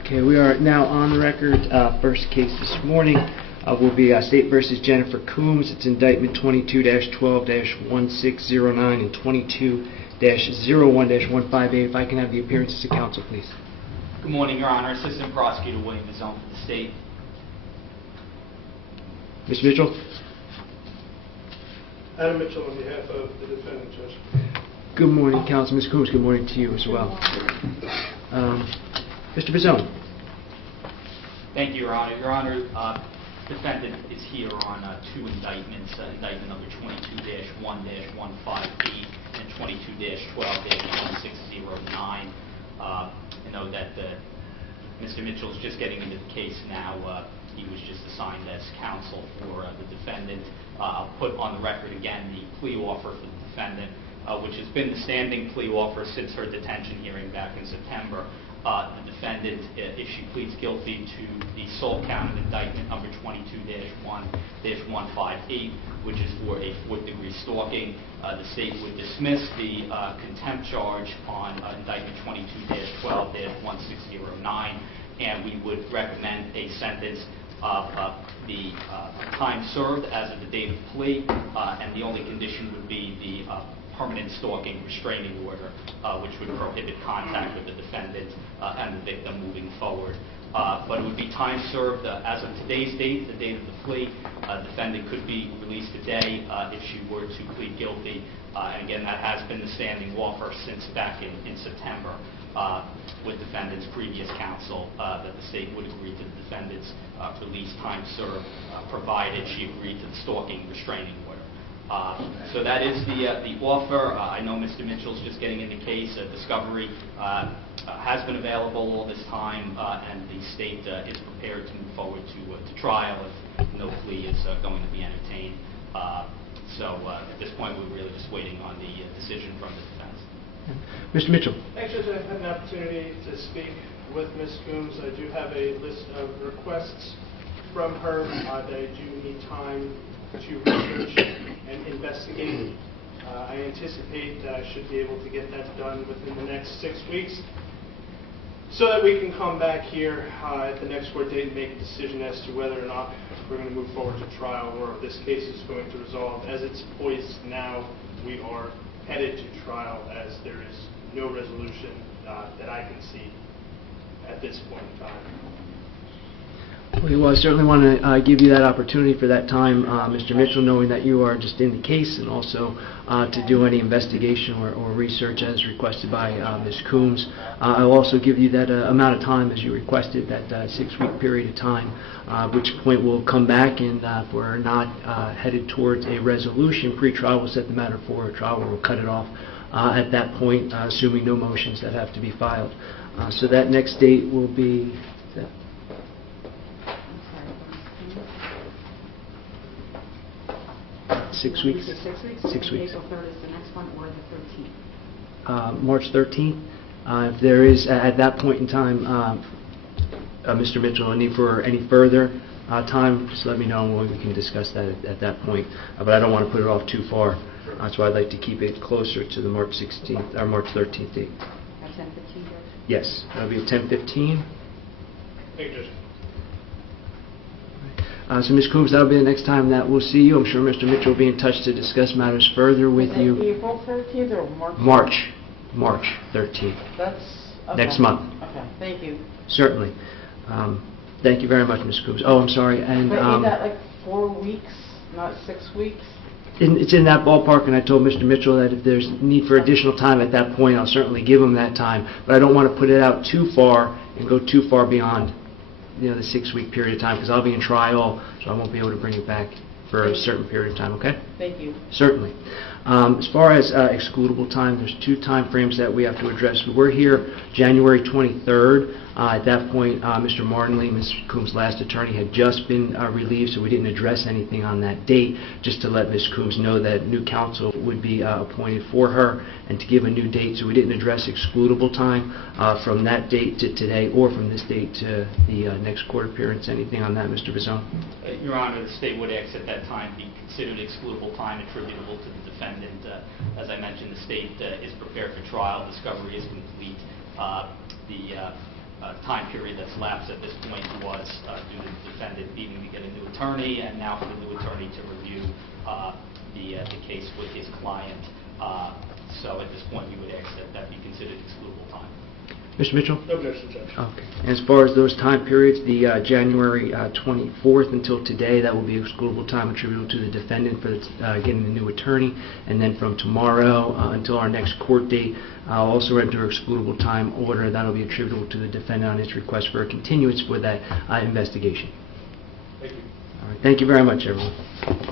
Okay, we are now on record. First case this morning will be State versus Jennifer Coombs. It's indictment 22-12-1609 and 22-01-158. If I can have the appearances of counsel, please. Good morning, Your Honor. Assistant Prosecutor William Vizone for the State. Mr. Mitchell? Adam Mitchell on behalf of the defendant, Judge. Good morning, counsel. Ms. Coombs, good morning to you as well. Mr. Vizone? Thank you, Your Honor. Your Honor, defendant is here on two indictments, indictment number 22-1-15B and 22-12-1609. I know that Mr. Mitchell is just getting into the case now. He was just assigned as counsel for the defendant. I'll put on the record again the plea offer for the defendant, which has been the standing plea offer since her detention hearing back in September. The defendant, if she pleads guilty to the sole count of indictment number 22-1-158, which is for a fourth-degree stalking, the state would dismiss the contempt charge on indictment 22-12-1609, and we would recommend a sentence of the time served as of the date of plea, and the only condition would be the permanent stalking restraining order, which would prohibit contact with the defendant and the victim moving forward. But it would be time served as of today's date, the date of the plea. The defendant could be released today if she were to plead guilty. And again, that has been the standing offer since back in September with defendant's previous counsel, that the state would agree to the defendant's release time served, provided she agreed to the stalking restraining order. So that is the offer. I know Mr. Mitchell's just getting in the case. Discovery has been available all this time, and the state is prepared to move forward to trial if no plea is going to be entertained. So at this point, we're really just waiting on the decision from the defense. Mr. Mitchell. Thanks, Judge. I've had an opportunity to speak with Ms. Coombs. I do have a list of requests from her that I do need time to research and investigate. I anticipate that I should be able to get that done within the next 6 weeks so that we can come back here at the next court date and make a decision as to whether or not we're going to move forward to trial or if this case is going to resolve. As it's poised now, we are headed to trial as there is no resolution that I can see at this point in time. Well, I certainly want to give you that opportunity for that time, Mr. Mitchell, knowing that you are just in the case, and also to do any investigation or research as requested by Ms. Coombs. I'll also give you that amount of time as you requested, that 6-week period of time, at which point we'll come back, and if we're not headed towards a resolution, pretrial will set the matter for a trial, where we'll cut it off at that point, assuming no motions that have to be filed. So that next date will be... 6 weeks? 6 weeks? 6 weeks. April 3rd is the next one, or the 13th? March 13th. If there is, at that point in time, Mr. Mitchell, a need for any further time, just let me know and we can discuss that at that point. But I don't want to put it off too far. That's why I'd like to keep it closer to the March 16th or March 13th date. At 10:15, Judge? Yes, that'll be at 10:15. Thank you, Judge. So, Ms. Coombs, that'll be the next time that we'll see you. I'm sure Mr. Mitchell will be in touch to discuss matters further with you. April 13th or March? March 13th. That's... Okay. Next month. Okay, thank you. Certainly. Thank you very much, Ms. Coombs. Oh, I'm sorry. And But is that like 4 weeks, not 6 weeks? It's in that ballpark, and I told Mr. Mitchell that if there's need for additional time at that point, I'll certainly give him that time. But I don't want to put it out too far and go too far beyond the 6-week period of time, because I'll be in trial, so I won't be able to bring it back for a certain period of time, okay? Thank you. Certainly. As far as excludable time, there's 2 time frames that we have to address. We're here January 23rd. At that point, Mr. Martinley, Ms. Coombs' last attorney, had just been relieved, so we didn't address anything on that date, just to let Ms. Coombs know that new counsel would be appointed for her and to give a new date. So we didn't address excludable time from that date to today, or from this date to the next court appearance. Anything on that, Mr. Vizone? Your Honor, the state would ask at that time be considered excludable time attributable to the defendant. As I mentioned, the state is prepared for trial. Discovery is complete. The time period that's lapsed at this point was due to the defendant needing to get a new attorney, and now for the new attorney to review the case with his client. So at this point, we would ask that that be considered excludable time. Mr. Mitchell? No objection, Judge. Okay. As far as those time periods, the January 24th until today, that will be excludable time attributable to the defendant for getting the new attorney. And then from tomorrow until our next court date, I'll also enter excludable time order. That'll be attributable to the defendant on his request for a continuance for that investigation. Thank you. All right. Thank you very much, everyone.